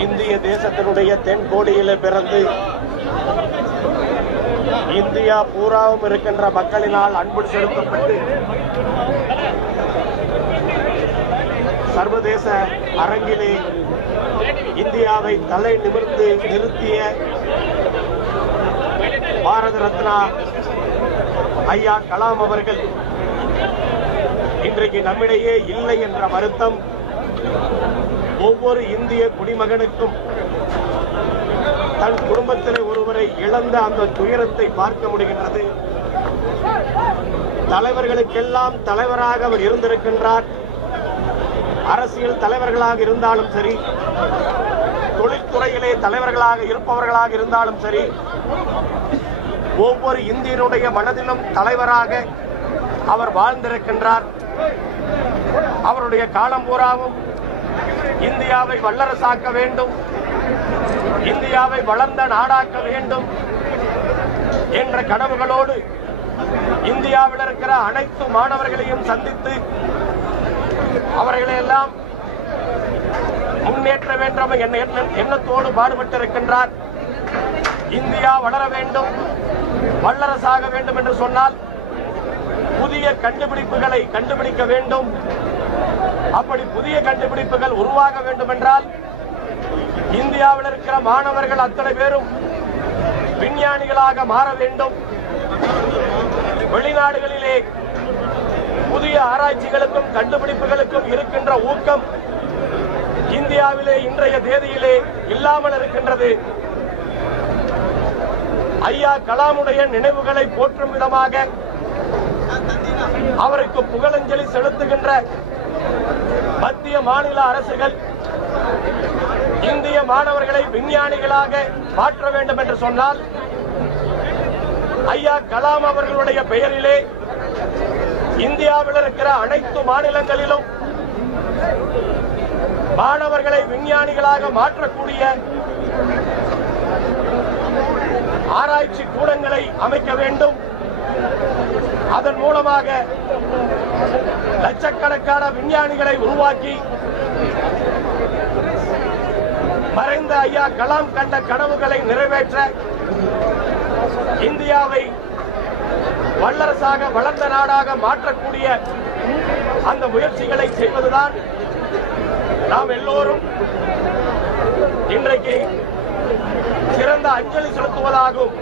இந்திய தேசத்தினுடைய தென்கோடியில பிறந்து இந்தியா பூராவும் இருக்கின்ற மக்களினால் அன்பு செலுத்தப்பட்டு சர்வதேச அரங்கிலே இந்தியாவை தலை நிமிர்ந்து நிறுத்திய பாரத ரத்னா ஐயா கலாம் அவர்கள் இன்றைக்கு நம்மிடையே இல்லை என்ற வருத்தம் ஒவ்வொரு இந்திய குடிமகனுக்கும் தன் குடும்பத்திலே ஒருவரை இழந்த அந்த துயரத்தை பார்க்க முடிகின்றது. தலைவர்களுக்கெல்லாம் தலைவராக அவர் இருந்திருக்கின்றார். அரசியல் தலைவர்களாக இருந்தாலும் சரி தொழில்துறையிலே தலைவர்களாக இருப்பவர்களாக இருந்தாலும் சரி ஒவ்வொரு இந்தியனுடைய மனதிலும் தலைவராக அவர் வாழ்ந்திருக்கின்றார். அவருடைய காலம் பூராவும் இந்தியாவை வல்லரசாக்க வேண்டும். இந்தியாவை வளர்ந்த நாடாக்க வேண்டும் என்ற கனவுகளோடு இந்தியாவில் இருக்கிற அனைத்து மாணவர்களையும் சந்தித்து அவர்களை எல்லாம் முன்னேற்ற வேண்டும் என்ன எண்ணத்தோடு பாடுபட்டிருக்கின்றார். இந்தியா வளர வேண்டும் வல்லரசாக வேண்டும் என்று சொன்னால் புதிய கண்டுபிடிப்புகளை கண்டுபிடிக்க வேண்டும். அப்படி புதிய கண்டுபிடிப்புகள் உருவாக வேண்டும் என்றால் இந்தியாவில் இருக்கிற மாணவர்கள் அத்தனை பேரும் விஞ்ஞானிகளாக மாற வேண்டும். வெளிநாடுகளிலே புதிய ஆராய்ச்சிகளுக்கும் கண்டுபிடிப்புகளுக்கும் இருக்கின்ற ஊக்கம் இந்தியாவிலே இன்றைய தேதியிலே இல்லாமல் இருக்கின்றது. ஐயா கலாமுடைய நினைவுகளை போற்றும் விதமாக அவருக்கு புகழஞ்சலி செலுத்துகின்ற மத்திய மாநில அரசுகள் இந்திய மாணவர்களை விஞ்ஞானிகளாக மாற்ற வேண்டும் என்று சொன்னால் ஐயா கலாம் அவர்களுடைய பெயரிலே இந்தியாவில் இருக்கிற அனைத்து மாநிலங்களிலும் மாணவர்களை விஞ்ஞானிகளாக மாற்றக்கூடிய ஆராய்ச்சி கூடங்களை அமைக்க வேண்டும். அதன் மூலமாக லட்சக்கணக்கான விஞ்ஞானிகளை உருவாக்கி மறைந்த ஐயா கலாம் கண்ட கனவுகளை நிறைவேற்ற இந்தியாவை வல்லரசாக வளர்ந்த நாடாக மாற்றக்கூடிய அந்த முயற்சிகளை செய்வதுதான் நாம் எல்லோரும் இன்றைக்கு சிறந்த அஞ்சலி செலுத்துவதாகும்